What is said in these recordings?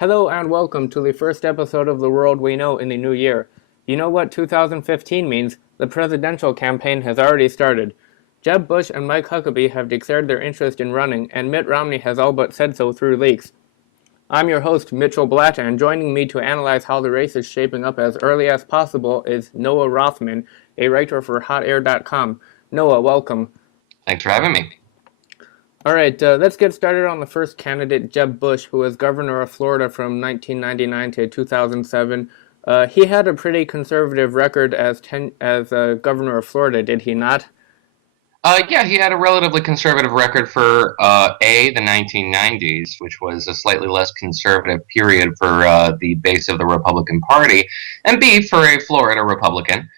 Hello and welcome to the first episode of The World We Know in the new year. You know what 2015 means? The presidential campaign has already started. Jeb Bush and Mike Huckabee have declared their interest in running, and Mitt Romney has all but said so through leaks. I'm your host, Mitchell Blatt, and joining me to analyze how the race is shaping up as early as possible is Noah Rothman, a writer for HotAir.com. Noah, welcome. Thanks for having me. All right, let's get started on the first candidate, Jeb Bush, who was governor of Florida from 1999 to 2007. He had a pretty conservative record as governor of Florida, did he not? Yeah, he had a relatively conservative record for the 1990s, which was a slightly less conservative period for the base of the Republican Party, and B, for a Florida Republican,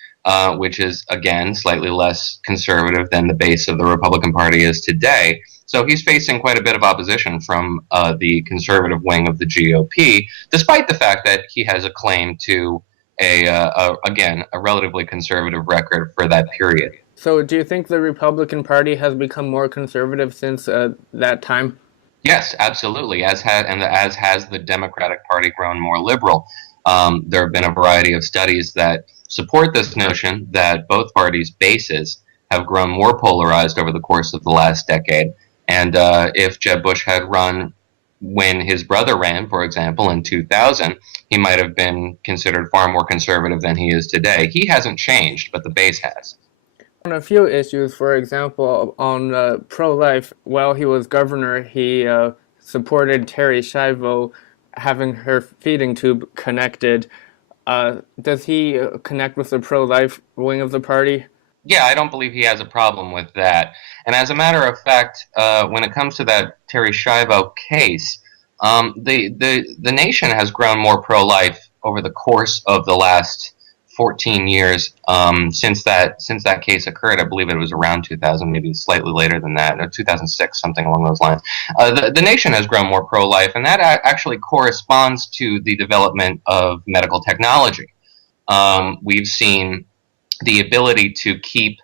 which is, again, slightly less conservative than the base of the Republican Party is today. So he's facing quite a bit of opposition from the conservative wing of the GOP, despite the fact that he has a claim to again, a relatively conservative record for that period. So do you think the Republican Party has become more conservative since that time? Yes, absolutely. As has the Democratic Party grown more liberal. There have been a variety of studies that support this notion that both parties' bases have grown more polarized over the course of the last decade. And if Jeb Bush had run when his brother ran, for example, in 2000, he might have been considered far more conservative than he is today. He hasn't changed, but the base has. On a few issues, for example, on pro-life, while he was governor, he supported Terry Schiavo having her feeding tube connected. Does he connect with the pro-life wing of the party? Yeah, I don't believe he has a problem with that. And as a matter of fact, when it comes to that Terry Schiavo case, the nation has grown more pro-life over the course of the last 14 years since that case occurred. I believe it was around 2000, maybe slightly later than that, or 2006, something along those lines. The nation has grown more pro-life, and that actually corresponds to the development of medical technology. We've seen the ability to keep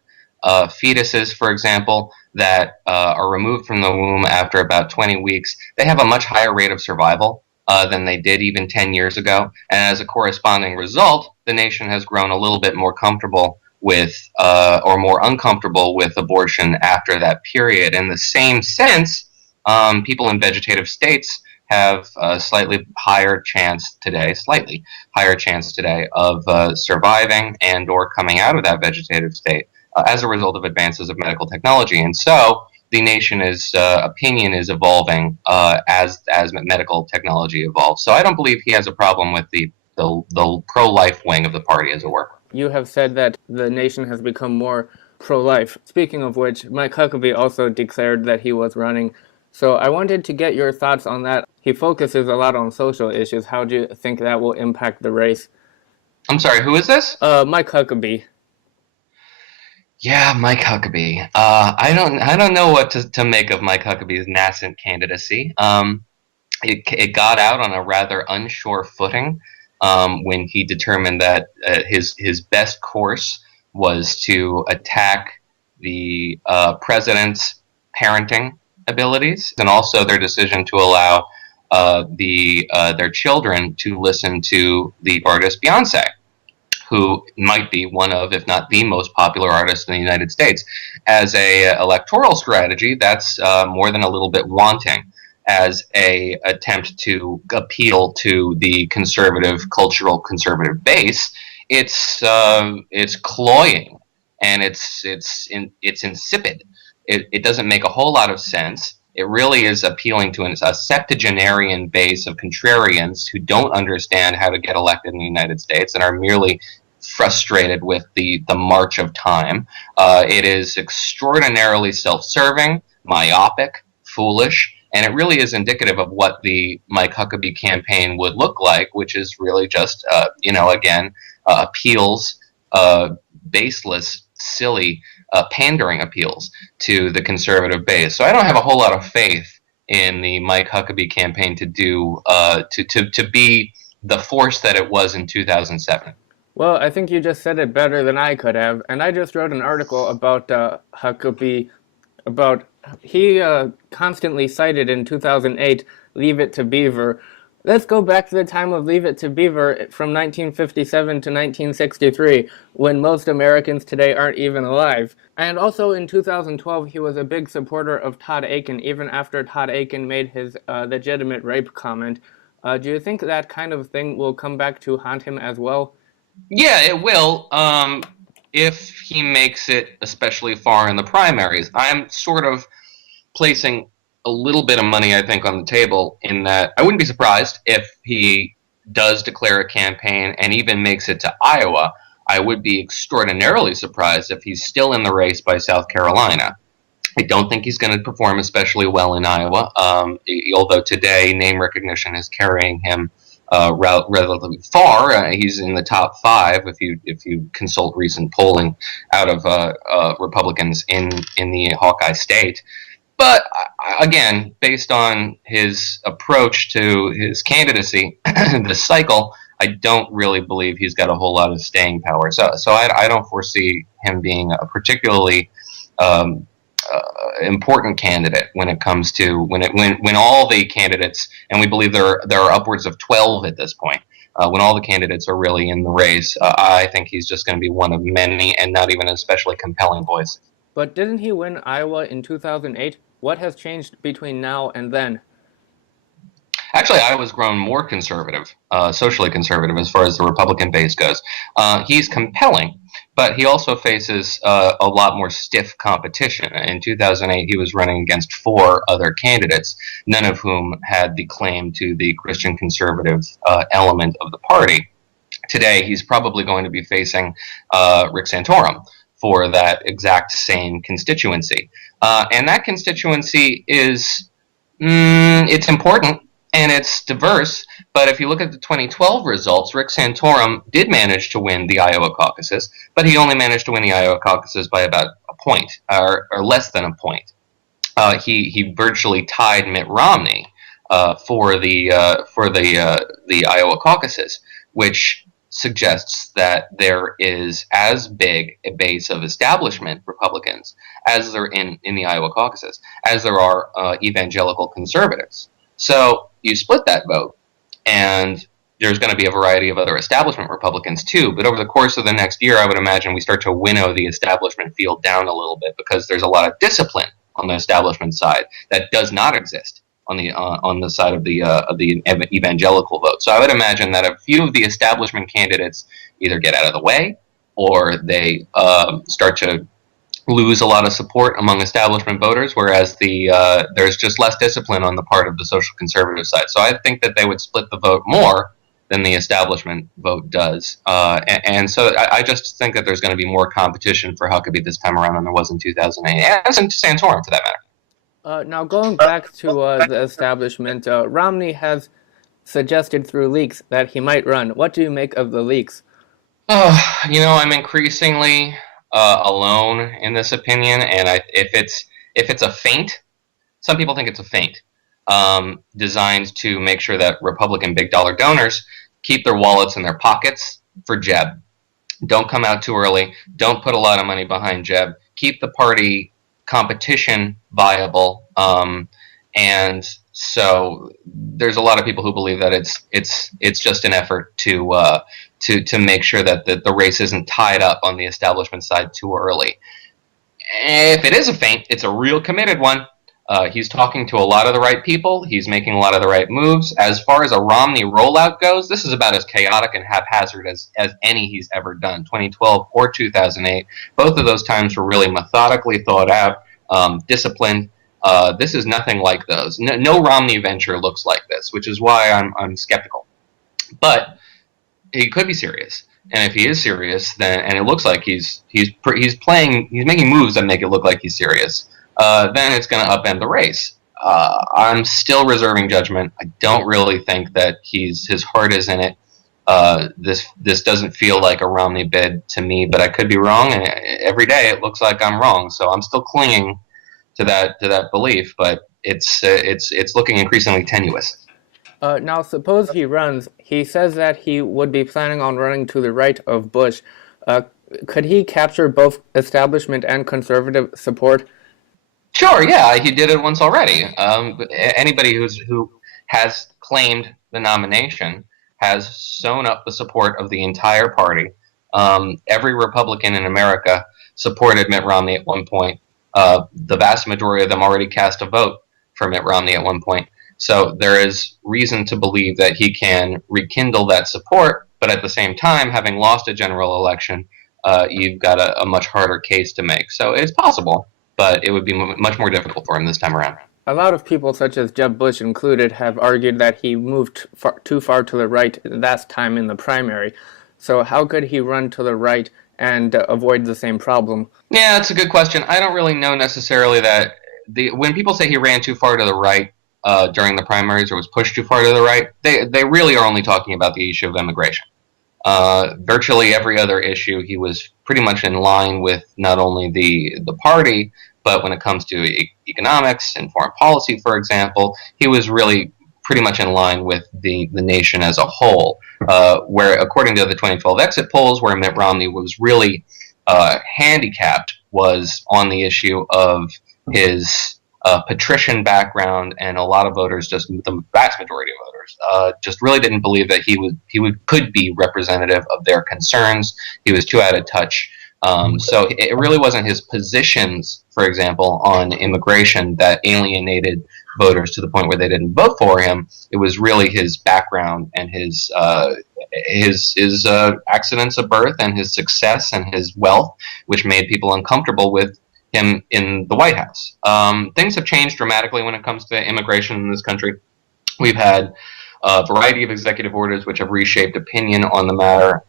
fetuses, for example, that are removed from the womb after about 20 weeks. They have a much higher rate of survival than they did even 10 years ago. And as a corresponding result, the nation has grown a little bit more comfortable with or more uncomfortable with abortion after that period. In the same sense, people in vegetative states have a slightly higher chance today of surviving and or coming out of that vegetative state as a result of advances of medical technology. And so the nation's opinion is evolving as medical technology evolves. So I don't believe he has a problem with the pro-life wing of the party, as it were. You have said that the nation has become more pro-life. Speaking of which, Mike Huckabee also declared that he was running. So I wanted to get your thoughts on that. He focuses a lot on social issues. How do you think that will impact the race? I'm sorry, who is this? Mike Huckabee. Yeah, Mike Huckabee. I don't know what to make of Mike Huckabee's nascent candidacy. It got out on a rather unsure footing when he determined that his best course was to attack the president's parenting abilities and also their decision to allow their children to listen to the artist Beyonce, who might be one of, if not the most popular artist in the United States. As a electoral strategy, that's more than a little bit wanting. As a attempt to appeal to the conservative base, it's cloying and it's insipid. It doesn't make a whole lot of sense. It really is appealing to a septuagenarian base of contrarians who don't understand how to get elected in the United States and are merely frustrated with the march of time. It is extraordinarily self-serving, myopic, foolish, and it really is indicative of what the Mike Huckabee campaign would look like, which is really just, appeals, baseless, silly, pandering appeals to the conservative base. So I don't have a whole lot of faith in the Mike Huckabee campaign to be the force that it was in 2007. Well, I think you just said it better than I could have, and I just wrote an article about Huckabee. He constantly cited in 2008, "Leave it to Beaver," Let's go back to the time of Leave It to Beaver from 1957 to 1963, when most Americans today aren't even alive. And also in 2012, he was a big supporter of Todd Aiken, even after Todd Aiken made his legitimate rape comment. Do you think that kind of thing will come back to haunt him as well? Yeah, it will. If he makes it especially far in the primaries, I'm sort of placing a little bit of money, I think, on the table in that I wouldn't be surprised if he does declare a campaign and even makes it to Iowa. I would be extraordinarily surprised if he's still in the race by South Carolina. I don't think he's going to perform especially well in Iowa, although today name recognition is carrying him relatively far. He's in the top five if you consult recent polling out of Republicans in the Hawkeye state. But again, based on his approach to his candidacy this cycle, I don't really believe he's got a whole lot of staying power. So I don't foresee him being a particularly um, important candidate when it comes to when all the candidates, and we believe there are upwards of 12 at this point. When all the candidates are really in the race, I think he's just going to be one of many, and not even an especially compelling voice. But didn't he win Iowa in 2008? What has changed between now and then? Actually, Iowa's grown more conservative, socially conservative as far as the Republican base goes. He's compelling, but he also faces a lot more stiff competition. In 2008, he was running against four other candidates, none of whom had the claim to the Christian conservative element of the party. Today, he's probably going to be facing Rick Santorum for that exact same constituency. And that constituency is it's important and it's diverse. But if you look at the 2012 results, Rick Santorum did manage to win the Iowa caucuses, but he only managed to win the Iowa caucuses by about a point or less than a point. He virtually tied Mitt Romney for the Iowa caucuses, which suggests that there is as big a base of establishment Republicans as there in the Iowa caucuses as there are evangelical conservatives. So you split that vote, and there's going to be a variety of other establishment Republicans too. But over the course of the next year, I would imagine we start to winnow the establishment field down a little bit because there's a lot of discipline on the establishment side that does not exist on the side of the evangelical vote. So I would imagine that a few of the establishment candidates either get out of the way or they start to lose a lot of support among establishment voters, whereas there's just less discipline on the part of the social conservative side. So I think that they would split the vote more than the establishment vote does. And so I just think that there's going to be more competition for Huckabee this time around than there was in 2008, and Santorum for that matter. Now, going back to the establishment, Romney has suggested through leaks that he might run. What do you make of the leaks? I'm increasingly alone in this opinion, and if it's a feint, some people think it's a feint designed to make sure that Republican big dollar donors keep their wallets in their pockets for Jeb. Don't come out too early. Don't put a lot of money behind Jeb. Keep the party competition viable. And so there's a lot of people who believe that it's just an effort to make sure that the race isn't tied up on the establishment side too early. If it is a feint, it's a real committed one. He's talking to a lot of the right people. He's making a lot of the right moves. As far as a Romney rollout goes, this is about as chaotic and haphazard as any he's ever done, 2012 or 2008. Both of those times were really methodically thought out, disciplined. This is nothing like those. No Romney venture looks like this, which is why I'm skeptical. But he could be serious. And if he is serious, then and it looks like he's making moves that make it look like he's serious, then it's going to upend the race. I'm still reserving judgment. I don't really think that his heart is in it. This doesn't feel like a Romney bid to me, but I could be wrong. And every day it looks like I'm wrong, so I'm still clinging to that belief. But it's looking increasingly tenuous. Now, suppose he runs. He says that he would be planning on running to the right of Bush. Could he capture both establishment and conservative support? Sure, yeah, he did it once already. Anybody who has claimed the nomination, has sewn up the support of the entire party. Every Republican in America supported Mitt Romney at one point. The vast majority of them already cast a vote for Mitt Romney at one point. So there is reason to believe that he can rekindle that support, but at the same time, having lost a general election, you've got a much harder case to make. So it's possible, but it would be much more difficult for him this time around. A lot of people, such as Jeb Bush included, have argued that he moved too far to the right last time in the primary. So how could he run to the right and avoid the same problem? Yeah, that's a good question. I don't really know necessarily that when people say he ran too far to the right during the primaries or was pushed too far to the right, they really are only talking about the issue of immigration. Virtually every other issue, he was pretty much in line with not only the party, but when it comes to economics and foreign policy, for example, he was really pretty much in line with the nation as a whole, where according to the 2012 exit polls, where Mitt Romney was really handicapped was on the issue of his patrician background, and a lot of voters, just the vast majority of voters, just really didn't believe that he could be representative of their concerns. He was too out of touch. So it really wasn't his positions, for example, on immigration that alienated voters to the point where they didn't vote for him. It was really his background and his accidents of birth and his success and his wealth, which made people uncomfortable with him in the White House. Things have changed dramatically when it comes to immigration in this country. We've had a variety of executive orders which have reshaped opinion on the matter,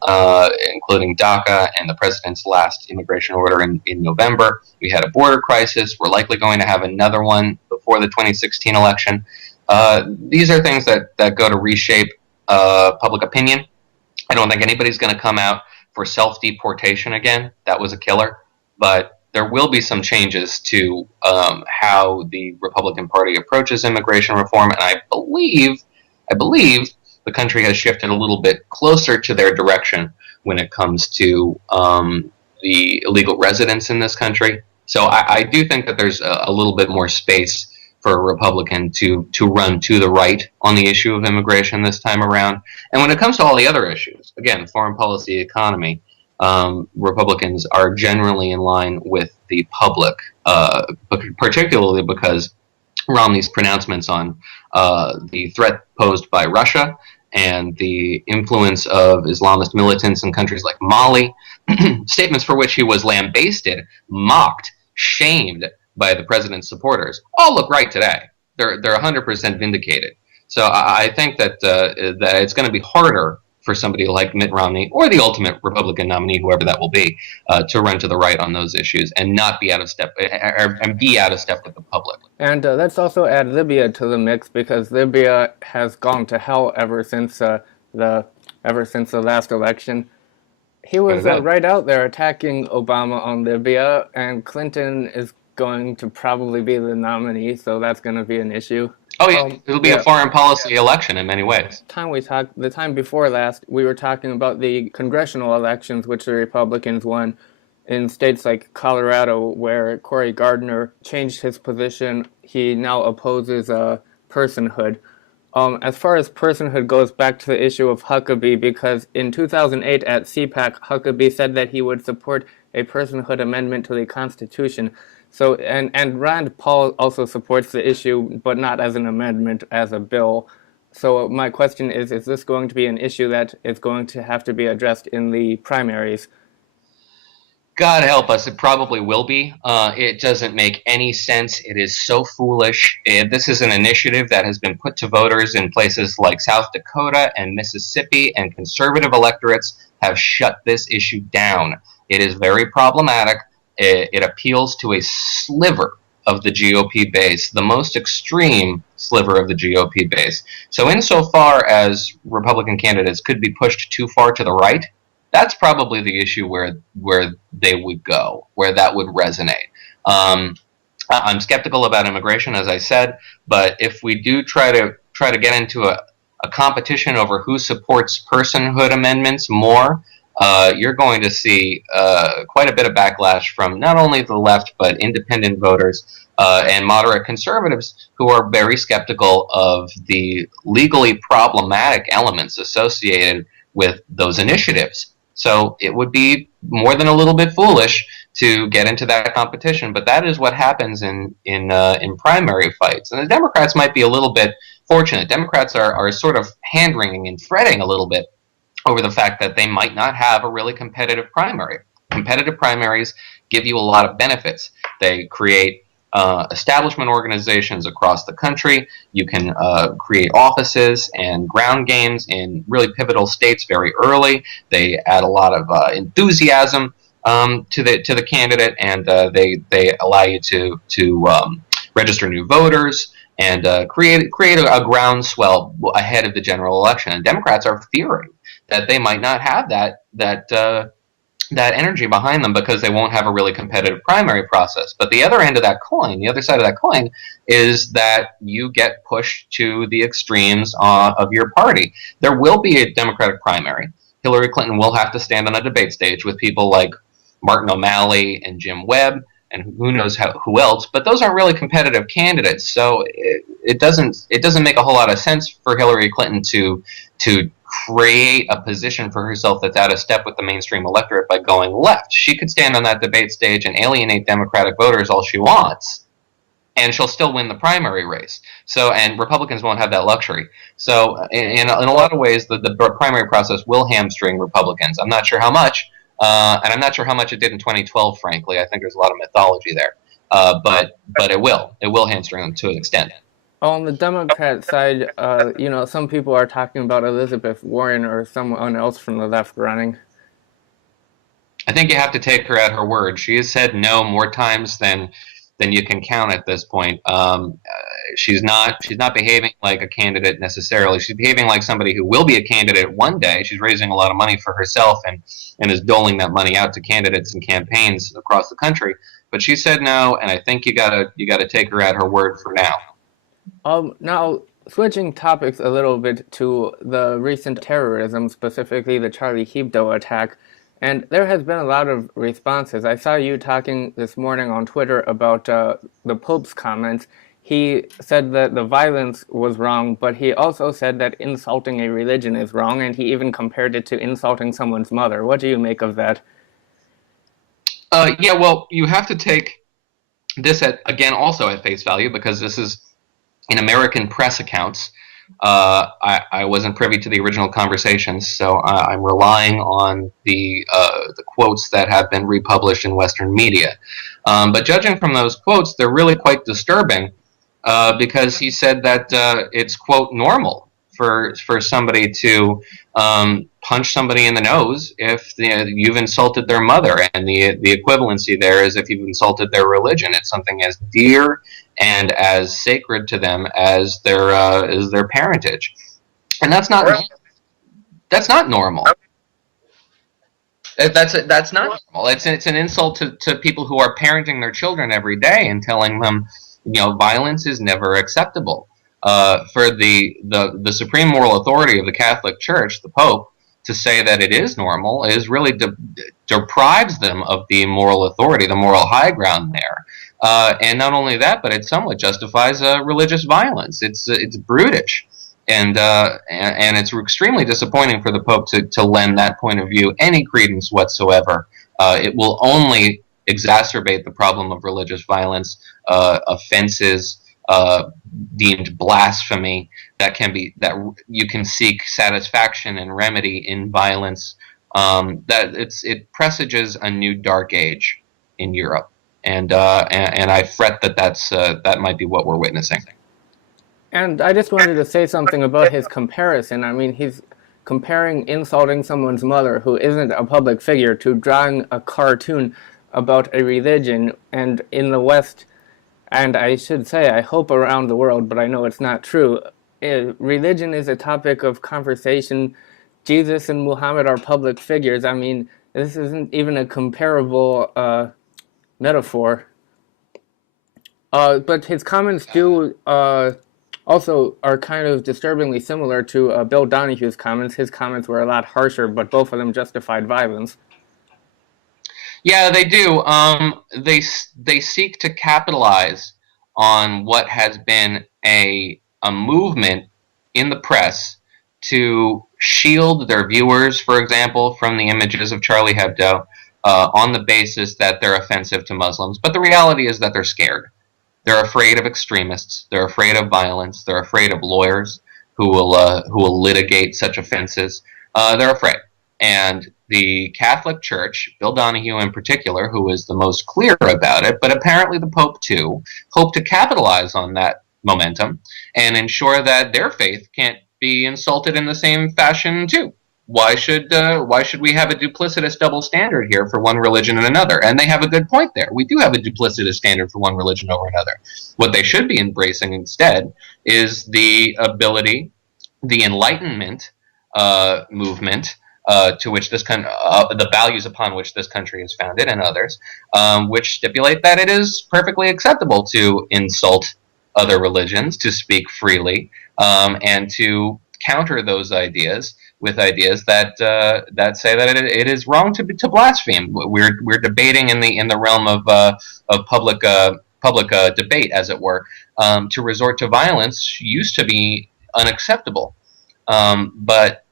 including DACA and the president's last immigration order in November. We had a border crisis. We're likely going to have another one before the 2016 election. These are things that go to reshape public opinion. I don't think anybody's going to come out for self-deportation again. That was a killer. But there will be some changes to how the Republican Party approaches immigration reform, and I believe the country has shifted a little bit closer to their direction when it comes to the illegal residents in this country. So I do think that there's a little bit more space for a Republican to run to the right on the issue of immigration this time around. And when it comes to all the other issues, again, foreign policy, economy, Republicans are generally in line with the public, particularly because Romney's pronouncements on the threat posed by Russia and the influence of Islamist militants in countries like Mali, statements for which he was lambasted, mocked, shamed by the president's supporters, all look right today. They're 100% vindicated. So I think that it's going to be harder for somebody like Mitt Romney or the ultimate Republican nominee, whoever that will be, to run to the right on those issues and not be out of step and be out of step with the public. And let's also add Libya to the mix, because Libya has gone to hell ever since the last election. He was right out there attacking Obama on Libya, and Clinton is going to probably be the nominee, so that's going to be an issue. Oh yeah, it'll be a foreign policy election in many ways. The time before last, we were talking about the congressional elections, which the Republicans won in states like Colorado, where Cory Gardner changed his position. He now opposes personhood. As far as personhood goes, back to the issue of Huckabee, because in 2008 at CPAC, Huckabee said that he would support a personhood amendment to the Constitution. So, and Rand Paul also supports the issue, but not as an amendment, as a bill. So my question is this going to be an issue that is going to have to be addressed in the primaries? God help us, it probably will be. It doesn't make any sense. It is so foolish. This is an initiative that has been put to voters in places like South Dakota and Mississippi, and conservative electorates have shut this issue down. It is very problematic. It appeals to a sliver of the GOP base, the most extreme sliver of the GOP base. So insofar as Republican candidates could be pushed too far to the right, that's probably the issue where they would go, where that would resonate. I'm skeptical about immigration, as I said, but if we do try to get into a competition over who supports personhood amendments more, you're going to see quite a bit of backlash from not only the left but independent voters and moderate conservatives who are very skeptical of the legally problematic elements associated with those initiatives. So it would be more than a little bit foolish to get into that competition, but that is what happens in primary fights. And the Democrats might be a little bit fortunate. Democrats are sort of hand wringing and fretting a little bit over the fact that they might not have a really competitive primary. Competitive primaries give you a lot of benefits. They create establishment organizations across the country. You can create offices and ground games in really pivotal states very early. They add a lot of enthusiasm to the candidate, and they allow you to register new voters and create a groundswell ahead of the general election. And Democrats are fearing that they might not have that energy behind them because they won't have a really competitive primary process. But the other end of that coin, the other side of that coin, is that you get pushed to the extremes of your party. There will be a Democratic primary. Hillary Clinton will have to stand on a debate stage with people like Martin O'Malley and Jim Webb and who knows who else, but those aren't really competitive candidates. So it doesn't make a whole lot of sense for Hillary Clinton to create a position for herself that's out of step with the mainstream electorate by going left. She could stand on that debate stage and alienate Democratic voters all she wants, and she'll still win the primary race. So, and Republicans won't have that luxury. So in a lot of ways, the primary process will hamstring Republicans. I'm not sure how much, and I'm not sure how much it did in 2012, frankly. I think there's a lot of mythology there. But it will hamstring them to an extent. On the Democrat side, some people are talking about Elizabeth Warren or someone else from the left running. I think you have to take her at her word. She has said no more times than you can count at this point. She's not behaving like a candidate necessarily. She's behaving like somebody who will be a candidate one day. She's raising a lot of money for herself and is doling that money out to candidates and campaigns across the country. But she said no, and I think you gotta take her at her word for now. Now, switching topics a little bit to the recent terrorism, specifically the Charlie Hebdo attack, and there has been a lot of responses. I saw you talking this morning on Twitter about the Pope's comments. He said that the violence was wrong, but he also said that insulting a religion is wrong, and he even compared it to insulting someone's mother. What do you make of that? Yeah, well, you have to take this also at face value, because this is in American press accounts. I wasn't privy to the original conversations, so I'm relying on the quotes that have been republished in Western media. But judging from those quotes, they're really quite disturbing, because he said that it's, quote, normal for somebody to punch somebody in the nose if you've insulted their mother, and the equivalency there is if you've insulted their religion. It's something as dear and as sacred to them as their parentage, and that's not normal. That's not normal. That's not normal. It's an insult to people who are parenting their children every day and telling them, violence is never acceptable. For the supreme moral authority of the Catholic Church, the Pope, to say that it is normal is really deprives them of the moral authority, the moral high ground there. And not only that, but it somewhat justifies religious violence. It's brutish, and it's extremely disappointing for the Pope to lend that point of view any credence whatsoever. It will only exacerbate the problem of religious violence, offenses deemed blasphemy that you can seek satisfaction and remedy in violence. It presages a new dark age in Europe. And I fret that might be what we're witnessing. And I just wanted to say something about his comparison. I mean, he's comparing insulting someone's mother, who isn't a public figure, to drawing a cartoon about a religion. And in the West, and I should say, I hope around the world, but I know it's not true, religion is a topic of conversation. Jesus and Muhammad are public figures. I mean, this isn't even a comparable metaphor. But his comments also are kind of disturbingly similar to Bill Donohue's comments. His comments were a lot harsher, but both of them justified violence. Yeah, they do. They seek to capitalize on what has been a movement in the press to shield their viewers, for example, from the images of Charlie Hebdo on the basis that they're offensive to Muslims. But the reality is that they're scared. They're afraid of extremists. They're afraid of violence. They're afraid of lawyers who will litigate such offenses. They're afraid. And the Catholic Church, Bill Donahue in particular, who is the most clear about it, but apparently the Pope too, hope to capitalize on that momentum and ensure that their faith can't be insulted in the same fashion too. Why should we have a duplicitous double standard here for one religion and another? And they have a good point there. We do have a duplicitous standard for one religion over another. What they should be embracing instead is the ability, the Enlightenment movement to which this the values upon which this country is founded, and others, which stipulate that it is perfectly acceptable to insult other religions, to speak freely, and to counter those ideas with ideas that say that it is wrong to blaspheme. We're debating in the realm of public debate, as it were. To resort to violence used to be unacceptable, but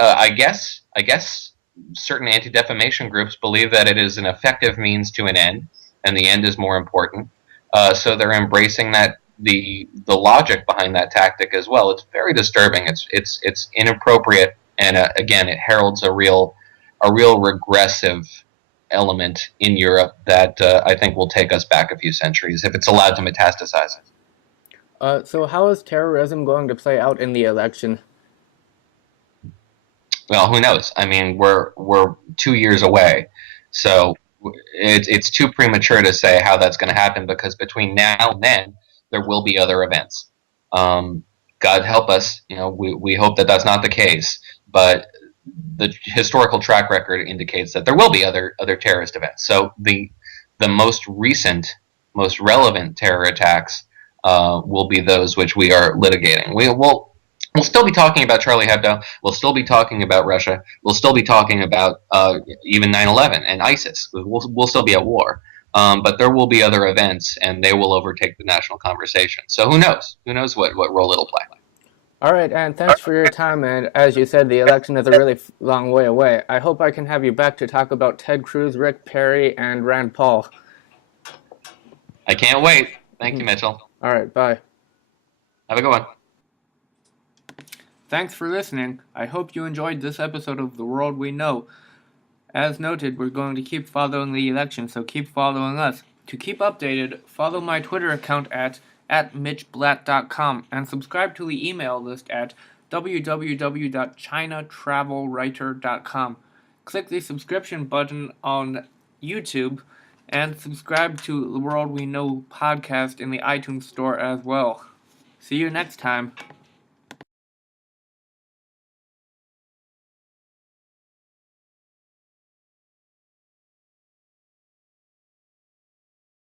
I guess certain anti-defamation groups believe that it is an effective means to an end, and the end is more important. So they're embracing that the logic behind that tactic as well. It's very disturbing. It's inappropriate, and again, it heralds a real regressive element in Europe that I think will take us back a few centuries if it's allowed to metastasize. So how is terrorism going to play out in the election? Well, who knows? I mean, we're 2 years away, so it's too premature to say how that's going to happen, because between now and then there will be other events. God help us, we hope that that's not the case, but the historical track record indicates that there will be other terrorist events. So the most recent, most relevant terror attacks will be those which we are litigating. We'll still be talking about Charlie Hebdo. We'll still be talking about Russia. We'll still be talking about even 9/11 and ISIS. We'll still be at war. But there will be other events, and they will overtake the national conversation. So who knows? Who knows what role it'll play? All right, and thanks for your time. And as you said, the election is a really long way away. I hope I can have you back to talk about Ted Cruz, Rick Perry, and Rand Paul. I can't wait. Thank you, Mitchell. All right, bye. Have a good one. Thanks for listening. I hope you enjoyed this episode of The World We Know. As noted, we're going to keep following the election, so keep following us. To keep updated, follow my Twitter account at MitchBlatt.com and subscribe to the email list at www.chinatravelwriter.com. Click the subscription button on YouTube and subscribe to The World We Know podcast in the iTunes store as well. See you next time.